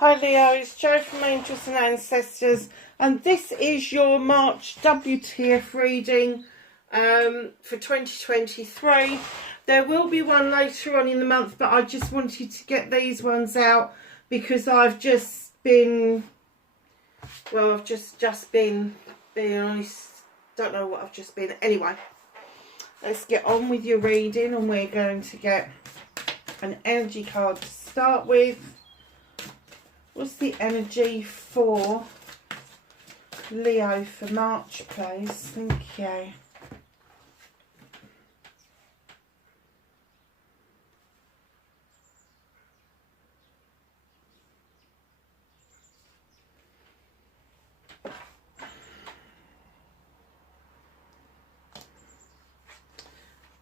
Hi Leo, it's Jo from Angels and Ancestors, and this is your March WTF reading for 2023. There will be one later on in the month, but I just wanted to get these ones out because I've just been, well, I've just been, being honest, don't know what I've just been. Anyway, let's get on with your reading, and we're going to get an energy card to start with. What's the energy for Leo for March, please? Thank you.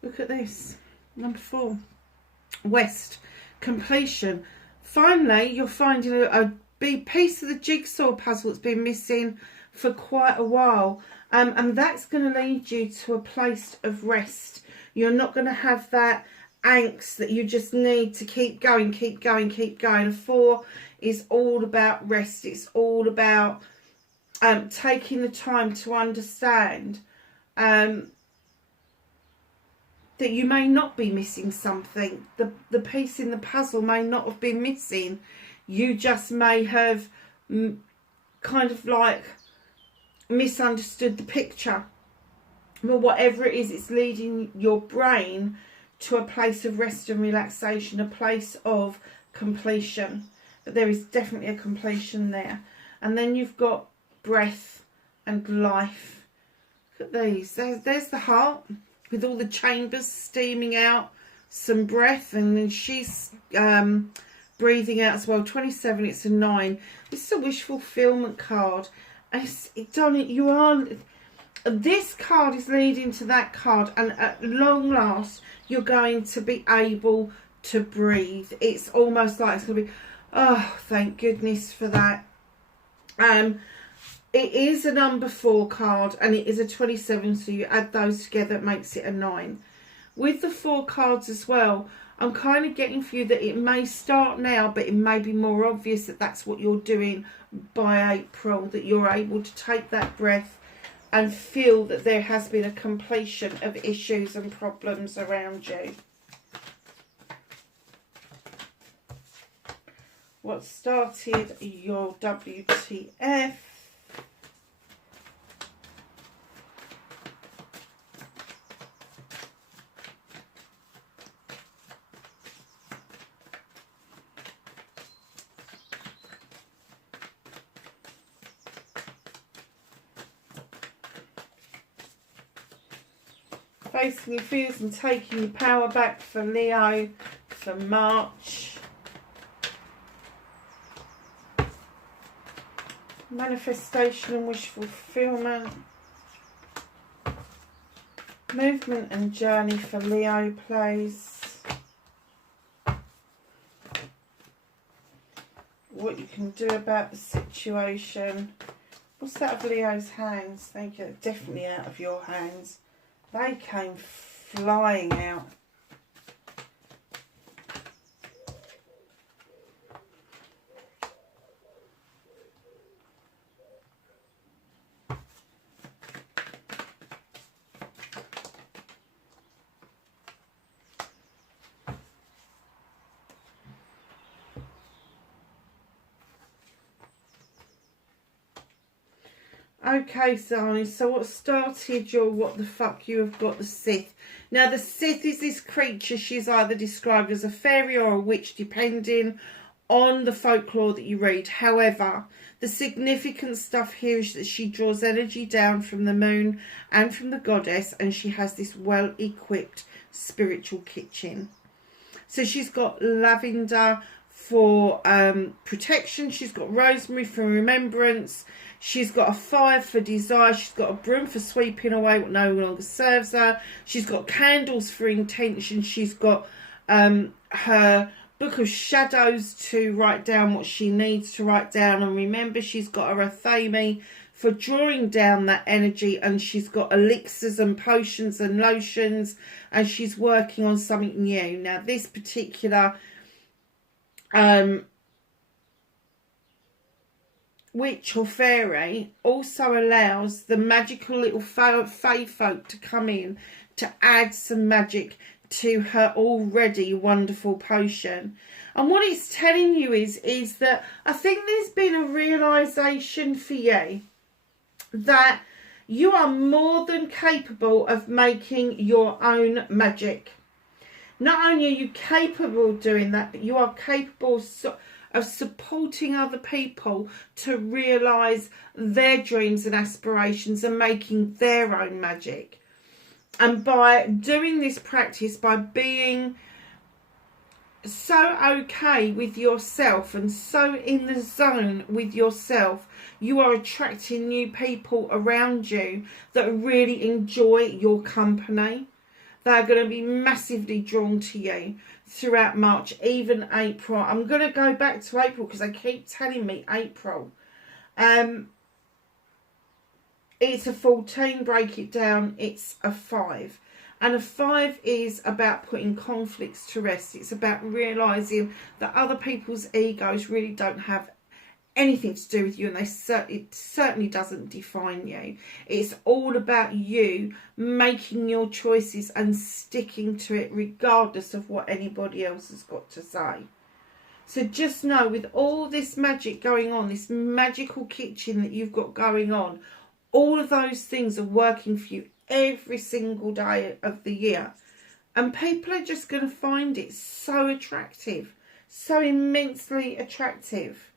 Look at this. Number 4. West. Completion. Finally, you're finding a big piece of the jigsaw puzzle that's been missing for quite a while. And that's going to lead you to a place of rest. You're not going to have that angst that you just need to keep going, keep going, keep going. A 4 is all about rest. It's all about taking the time to understand that you may not be missing something. The piece in the puzzle may not have been missing. You just may have kind of like misunderstood the picture. But whatever it is, it's leading your brain to a place of rest and relaxation, a place of completion. But there is definitely a completion there. And then you've got breath and life. Look at these. There's the heart, with all the chambers steaming out some breath, and then she's breathing out as well. 27, it's a 9. This is a wish fulfillment card. This card is leading to that card, and at long last you're going to be able to breathe. It's almost like it's going to be, oh, thank goodness for that. It is a number 4 card, and it is a 27, so you add those together, it makes it a 9. With the 4 cards as well, I'm kind of getting for you that it may start now, but it may be more obvious that that's what you're doing by April, that you're able to take that breath and feel that there has been a completion of issues and problems around you. What started your WTF? Facing your fears and taking your power back for Leo for March. Manifestation and wish fulfillment. Movement and journey for Leo, please. What you can do about the situation. What's out of Leo's hands? They get definitely out of your hands. They came flying out. Okay, Sani, so what started your what the fuck, you have got the Sith. Now, the Sith is this creature. She's either described as a fairy or a witch, depending on the folklore that you read. However, the significant stuff here is that she draws energy down from the moon and from the goddess, and she has this well-equipped spiritual kitchen. So she's got lavender for protection. She's got rosemary for remembrance. She's got a 5 for desire. She's got a broom for sweeping away what no longer serves her. She's got candles for intention. She's got her book of shadows to write down what she needs to write down and remember. She's got her athame for drawing down that energy, and she's got elixirs and potions and lotions, and she's working on something new. Now, this particular witch or fairy also allows the magical little fae folk to come in to add some magic to her already wonderful potion. And what it's telling you is that I think there's been a realisation for you that you are more than capable of making your own magic. Not only are you capable of doing that, but you are capable of supporting other people to realise their dreams and aspirations and making their own magic. And by doing this practice, by being so okay with yourself and so in the zone with yourself, you are attracting new people around you that really enjoy your company. They're going to be massively drawn to you throughout March, even April. I'm going to go back to April because they keep telling me April. It's a 14, break it down, it's a 5. And a 5 is about putting conflicts to rest. It's about realising that other people's egos really don't have anything to do with you, and it certainly doesn't define you. It's all about you making your choices and sticking to it regardless of what anybody else has got to say. So just know, with all this magic going on, this magical kitchen that you've got going on, all of those things are working for you every single day of the year. And people are just going to find it so attractive, so immensely attractive.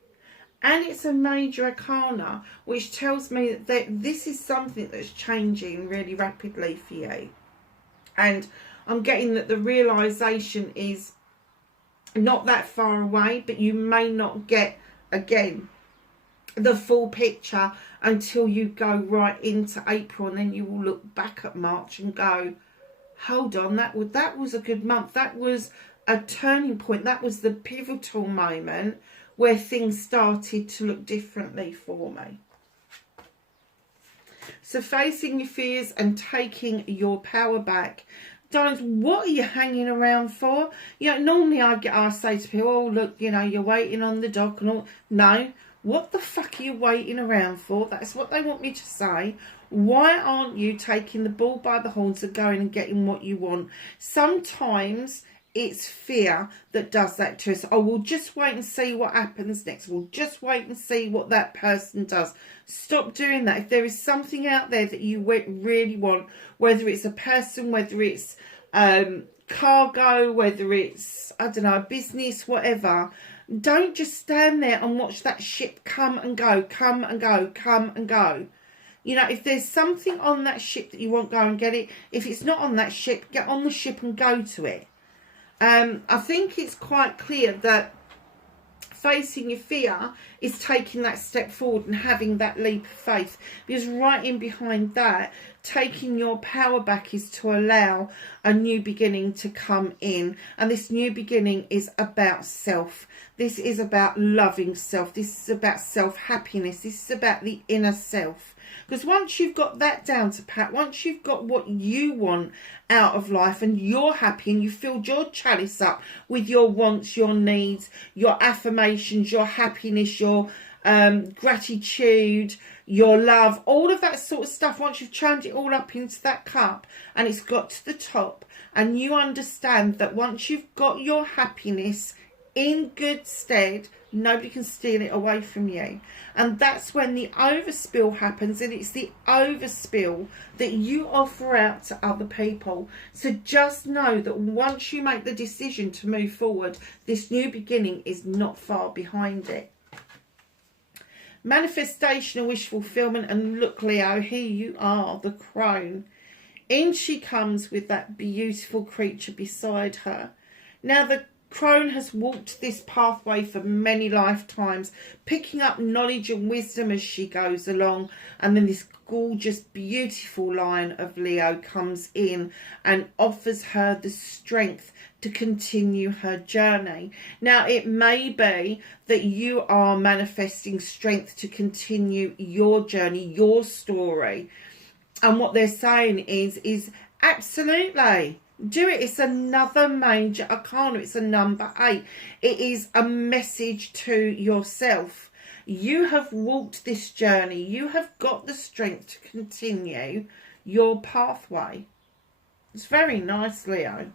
And it's a major arcana, which tells me that this is something that's changing really rapidly for you. And I'm getting that the realisation is not that far away, but you may not get, again, the full picture until you go right into April, and then you will look back at March and go, hold on, that was a good month. That was a turning point. That was the pivotal moment where things started to look differently for me. So facing your fears and taking your power back. Darlings, what are you hanging around for? You know, normally I say to people, oh, look, you know, you're waiting on the dock and all. No. What the fuck are you waiting around for? That's what they want me to say. Why aren't you taking the bull by the horns and going and getting what you want? Sometimes it's fear that does that to us. Oh, we'll just wait and see what happens next. We'll just wait and see what that person does. Stop doing that. If there is something out there that you really want, whether it's a person, whether it's cargo, whether it's, I don't know, a business, whatever, don't just stand there and watch that ship come and go, come and go, come and go. You know, if there's something on that ship that you want, go and get it. If it's not on that ship, get on the ship and go to it. I think it's quite clear that facing your fear is taking that step forward and having that leap of faith. Because right in behind that, taking your power back is to allow a new beginning to come in. And this new beginning is about self. This is about loving self. This is about self-happiness. This is about the inner self. Because once you've got that down to pat, once you've got what you want out of life and you're happy and you filled your chalice up with your wants, your needs, your affirmations, your happiness, your gratitude, your love, all of that sort of stuff, once you've churned it all up into that cup and it's got to the top, and you understand that once you've got your happiness in good stead, nobody can steal it away from you. And that's when the overspill happens, and it's the overspill that you offer out to other people. So just know that once you make the decision to move forward, this new beginning is not far behind it. Manifestation and wish fulfillment. And look, Leo, here you are, the crone. In she comes with that beautiful creature beside her. Now the crone has walked this pathway for many lifetimes, picking up knowledge and wisdom as she goes along, and then this gorgeous, beautiful line of Leo comes in and offers her the strength to continue her journey. Now, it may be that you are manifesting strength to continue your journey, your story, and what they're saying is absolutely do it. It's another major arcana. It's a number 8. It is a message to yourself. You have walked this journey. You have got the strength to continue your pathway. It's very nice, Leo.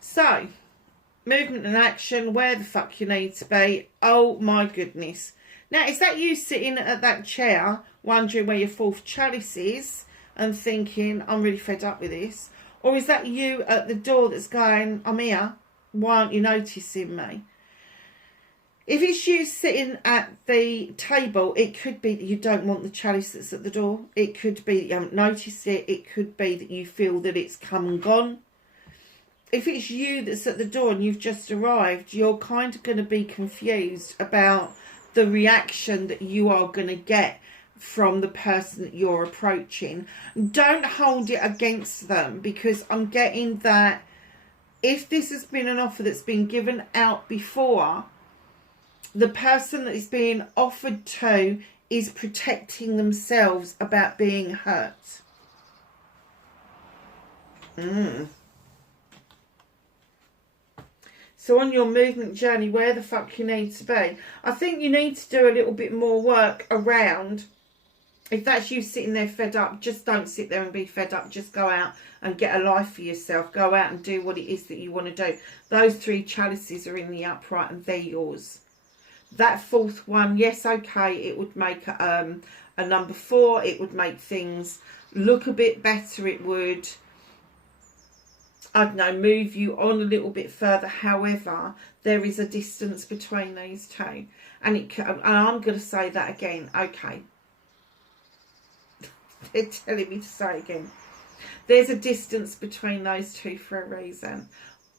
So, movement and action, where the fuck you need to be. Oh my goodness. Now, is that you sitting at that chair wondering where your fourth chalice is and thinking, I'm really fed up with this? Or is that you at the door that's going, I'm here, why aren't you noticing me? If it's you sitting at the table, it could be that you don't want the chalice that's at the door. It could be that you haven't noticed it. It could be that you feel that it's come and gone. If it's you that's at the door and you've just arrived, you're kind of going to be confused about the reaction that you are going to get from the person that you're approaching. Don't hold it against them, because I'm getting that if this has been an offer that's been given out before, the person that is being offered to is protecting themselves about being hurt. So on your movement journey, where the fuck you need to be. I think you need to do a little bit more work around, if that's you sitting there fed up, just don't sit there and be fed up. Just go out and get a life for yourself. Go out and do what it is that you want to do. Those 3 chalices are in the upright and they're yours. That fourth one, yes, okay, it would make a number 4. It would make things look a bit better. It would, I don't know, move you on a little bit further. However, there is a distance between these 2. And I'm going to say that again. Okay. They're telling me to say it again. There's a distance between those 2 for a reason.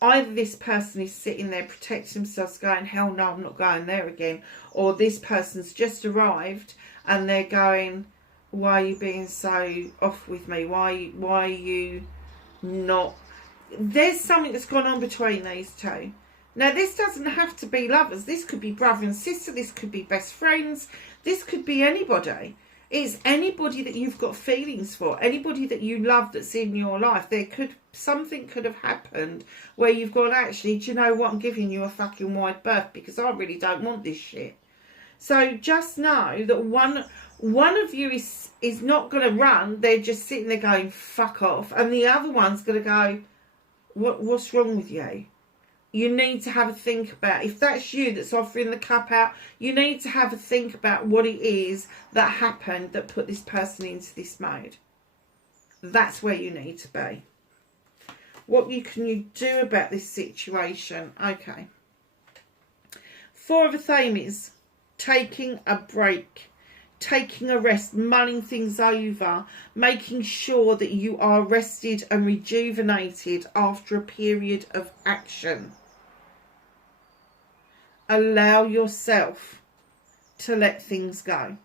Either this person is sitting there protecting themselves going, hell no, I'm not going there again. Or this person's just arrived and they're going, why are you being so off with me? Why are you not... There's something that's gone on between these 2. Now, this doesn't have to be lovers. This could be brother and sister. This could be best friends. This could be anybody. It's anybody that you've got feelings for. Anybody that you love that's in your life. Something could have happened where you've gone, actually, do you know what? I'm giving you a fucking wide berth because I really don't want this shit. So just know that one of you is not going to run. They're just sitting there going, fuck off. And the other one's going to go, what's wrong with you? You need to have a think about, if that's you that's offering the cup out, you need to have a think about what it is that happened that put this person into this mode. That's where you need to be. What can you do about this situation? Okay. 4 of the Thames, taking a break, taking a rest, mulling things over, making sure that you are rested and rejuvenated after a period of action. Allow yourself to let things go.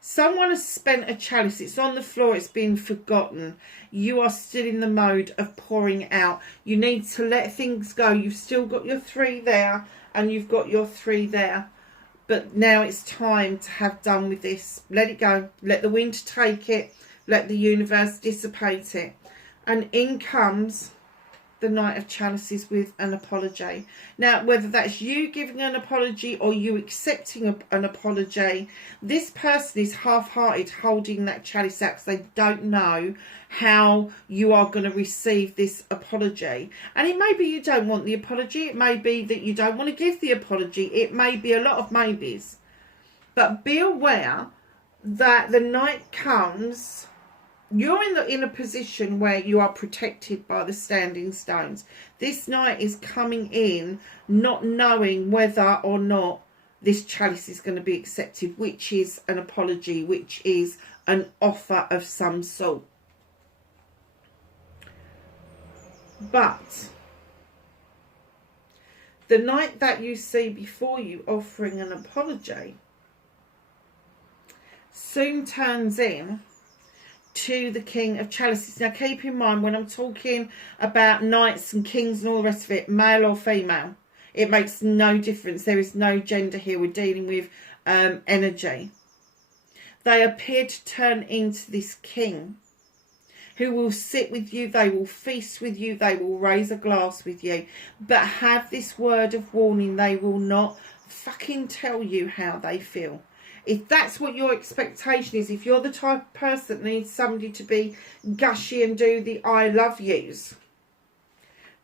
Someone has spent a chalice. It's on the floor. It's been forgotten. You are still in the mode of pouring out. You need to let things go. You've still got your 3 there and you've got your 3 there. But now it's time to have done with this. Let it go. Let the wind take it. Let the universe dissipate it. And in comes the Knight of Chalices with an apology. Now, whether that's you giving an apology or you accepting an apology, this person is half-hearted holding that chalice out because they don't know how you are going to receive this apology. And it may be you don't want the apology. It may be that you don't want to give the apology. It may be a lot of maybes. But be aware that the Knight comes... You're in a position where you are protected by the standing stones. This Knight is coming in not knowing whether or not this chalice is going to be accepted, which is an apology, which is an offer of some sort. But the Knight that you see before you offering an apology soon turns in to the King of Chalices. Now keep in mind, when I'm talking about knights and kings and all the rest of it, male or female, it makes no difference. There is no gender here. We're dealing with energy. They appear to turn into this king who will sit with you. They will feast with you. They will raise a glass with you. But have this word of warning: they will not fucking tell you how they feel. If that's what your expectation is, if you're the type of person that needs somebody to be gushy and do the I love yous,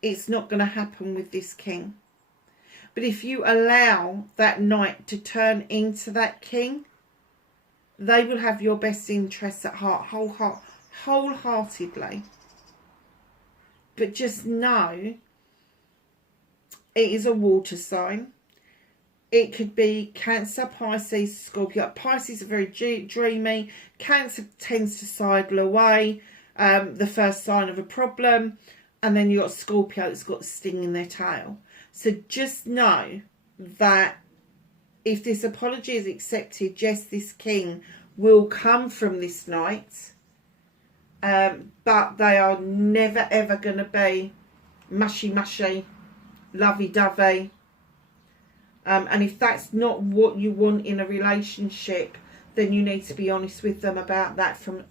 it's not going to happen with this king. But if you allow that knight to turn into that king, they will have your best interests at heart, wholeheartedly. But just know it is a water sign. It could be Cancer, Pisces, Scorpio. Pisces are very dreamy. Cancer tends to sidle away. The first sign of a problem. And then you've got Scorpio that's got a sting in their tail. So just know that if this apology is accepted, yes, this king will come from this knight. But they are never ever going to be mushy, lovey-dovey. And if that's not what you want in a relationship, then you need to be honest with them about that from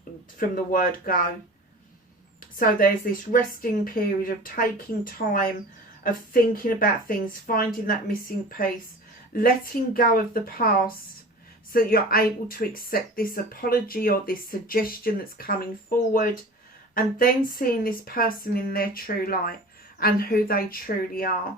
the word go. So there's this resting period of taking time, of thinking about things, finding that missing piece, letting go of the past so that you're able to accept this apology or this suggestion that's coming forward, and then seeing this person in their true light and who they truly are.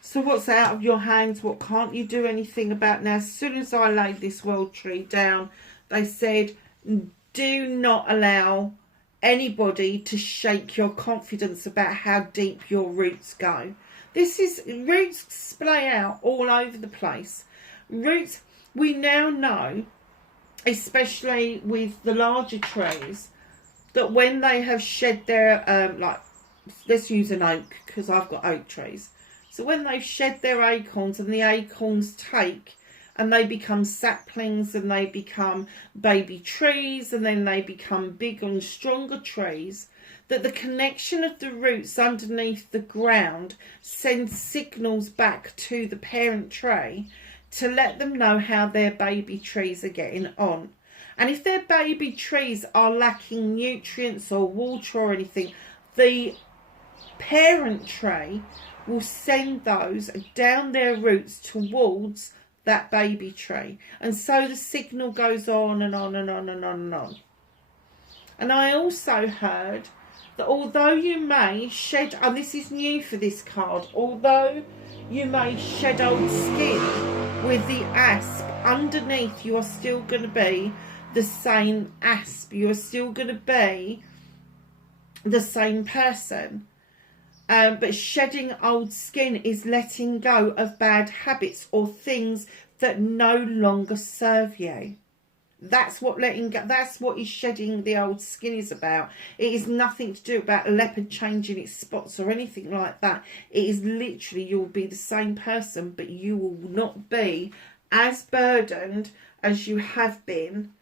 So what's out of your hands? What can't you do anything about? Now, as soon as I laid this world tree down, they said, do not allow anybody to shake your confidence about how deep your roots go. Roots splay out all over the place. Roots, we now know, especially with the larger trees, that when they have shed their, let's use an oak, because I've got oak trees. So when they've shed their acorns and the acorns take and they become saplings and they become baby trees and then they become big and stronger trees, that the connection of the roots underneath the ground sends signals back to the parent tree to let them know how their baby trees are getting on. And if their baby trees are lacking nutrients or water or anything, the parent tree will send those down their roots towards that baby tree. And so the signal goes on and on and on and on and on. And I also heard that although you may shed, and this is new for this card, although you may shed old skin with the asp, underneath you are still going to be the same asp. You are still going to be the same person. But shedding old skin is letting go of bad habits or things that no longer serve you. That's what letting go, that's what is shedding the old skin is about. It is nothing to do about a leopard changing its spots or anything like that. It is literally, you'll be the same person, but you will not be as burdened as you have been.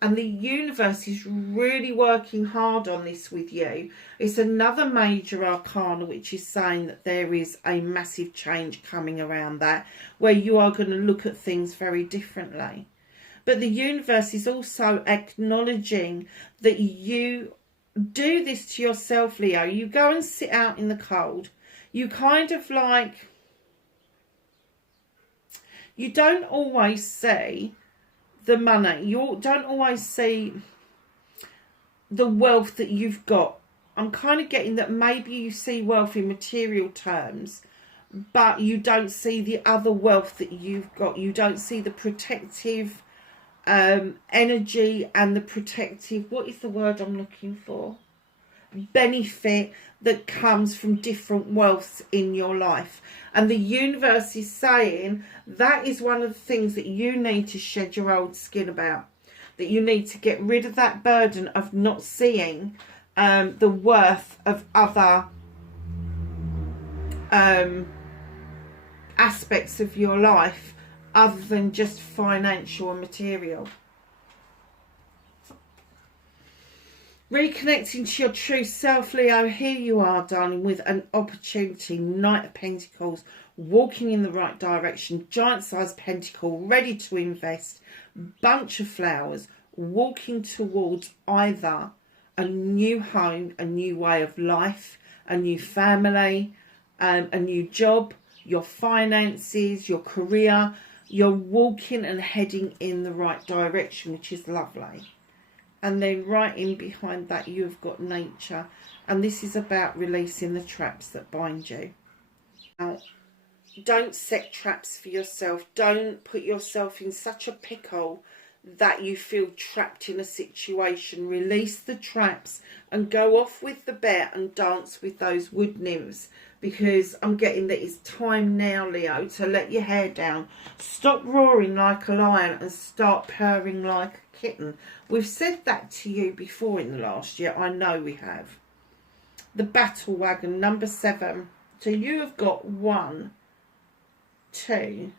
And the universe is really working hard on this with you. It's another major arcana which is saying that there is a massive change coming around that, where you are going to look at things very differently. But the universe is also acknowledging that you do this to yourself, Leo. You go and sit out in the cold. You kind of like, you don't always see the money, you don't always see the wealth that you've got. I'm kind of getting that maybe you see wealth in material terms, but you don't see the other wealth that you've got. You don't see the protective energy and the protective, what is the word I'm looking for? Benefit that comes from different wealths in your life. And the universe is saying that is one of the things that you need to shed your old skin about. That you need to get rid of that burden of not seeing the worth of other aspects of your life other than just financial and material. Reconnecting to your true self, Leo. Here you are, darling, with an opportunity. Knight of Pentacles, walking in the right direction. Giant-sized pentacle, ready to invest. Bunch of flowers, walking towards either a new home, a new way of life, a new family, a new job, your finances, your career. You're walking and heading in the right direction, which is lovely. And then right in behind that, you've got nature. And this is about releasing the traps that bind you. Now, don't set traps for yourself. Don't put yourself in such a pickle that you feel trapped in a situation. Release the traps and go off with the bear and dance with those wood nymphs, because I'm getting that it's time now, Leo, to let your hair down. Stop roaring like a lion and start purring like a kitten. We've said that to you before in the last year. I know we have. The battle wagon, number 7. So you have got 1, 2,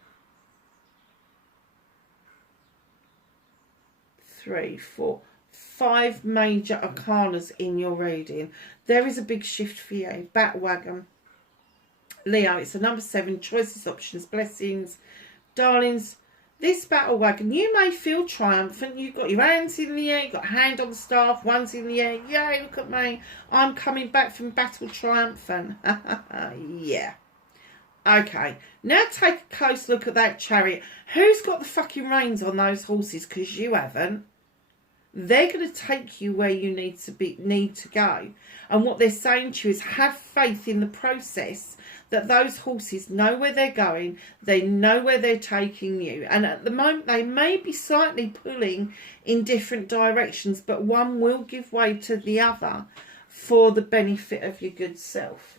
3, 4, 5 major arcanas in your reading. There is a big shift for you. Battle wagon. Leo, it's a number 7. Choices, options, blessings. Darlings, this battle wagon, you may feel triumphant. You've got your hands in the air. You've got a hand on the staff. One's in the air. Yay, look at me. I'm coming back from battle triumphant. Yeah. Okay. Now take a close look at that chariot. Who's got the fucking reins on those horses? Because you haven't. They're going to take you where you need to go. And what they're saying to you is have faith in the process, that those horses know where they're going. They know where they're taking you. And at the moment, they may be slightly pulling in different directions, but one will give way to the other for the benefit of your good self.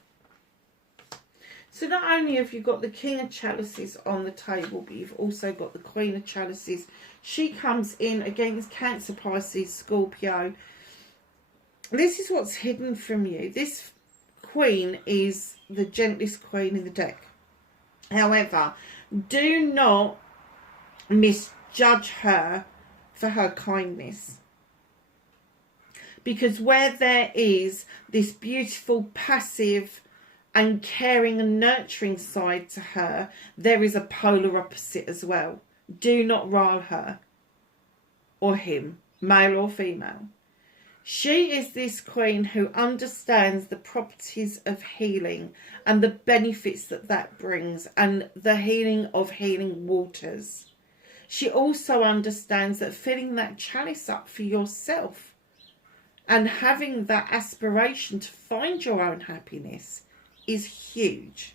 So not only have you got the King of Chalices on the table, but you've also got the Queen of Chalices. She comes in against Cancer, Pisces, Scorpio. This is what's hidden from you. This Queen is the gentlest Queen in the deck. However, do not misjudge her for her kindness. Because where there is this beautiful, passive and caring and nurturing side to her, there is a polar opposite as well. Do not rile her or him, male or female. She is this Queen who understands the properties of healing and the benefits that that brings, and the healing of healing waters. She also understands that filling that chalice up for yourself and having that aspiration to find your own happiness is huge.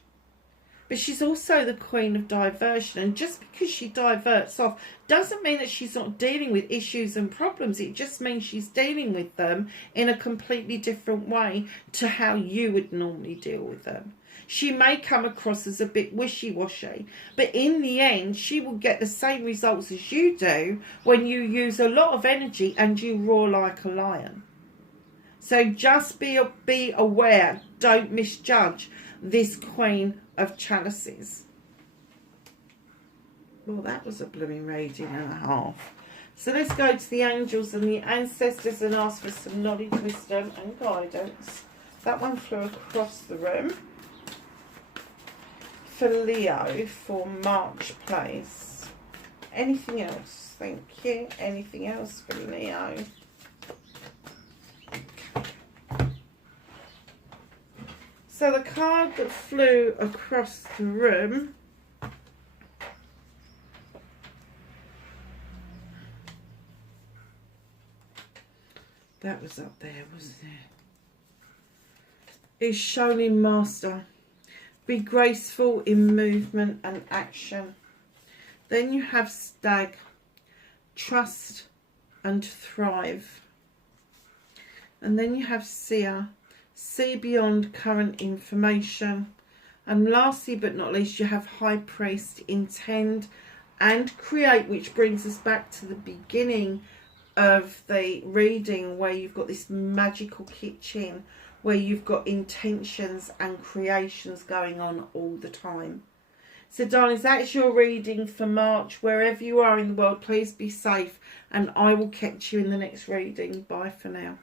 But she's also the Queen of diversion, and just because she diverts off doesn't mean that she's not dealing with issues and problems. It just means she's dealing with them in a completely different way to how you would normally deal with them. She may come across as a bit wishy-washy, but in the end she will get the same results as you do when you use a lot of energy and you roar like a lion. So just be aware, don't misjudge this Queen of Chalices. Well, that was a blooming reading and a half. So let's go to the angels and the ancestors and ask for some knowledge, wisdom and guidance. That one flew across the room. For Leo, for March place. Anything else? Thank you. Anything else for Leo? So the card that flew across the room that was up there, wasn't it? Is Shaolin Master. Be graceful in movement and action. Then you have Stag. Trust and thrive. And then you have Seer. See beyond current information. And lastly but not least, you have High Priest. Intend and create, which brings us back to the beginning of the reading, where you've got this magical kitchen where you've got intentions and creations going on all the time. So darlings, that's your reading for March. Wherever you are in the world, please be safe, and I will catch you in the next reading. Bye for now.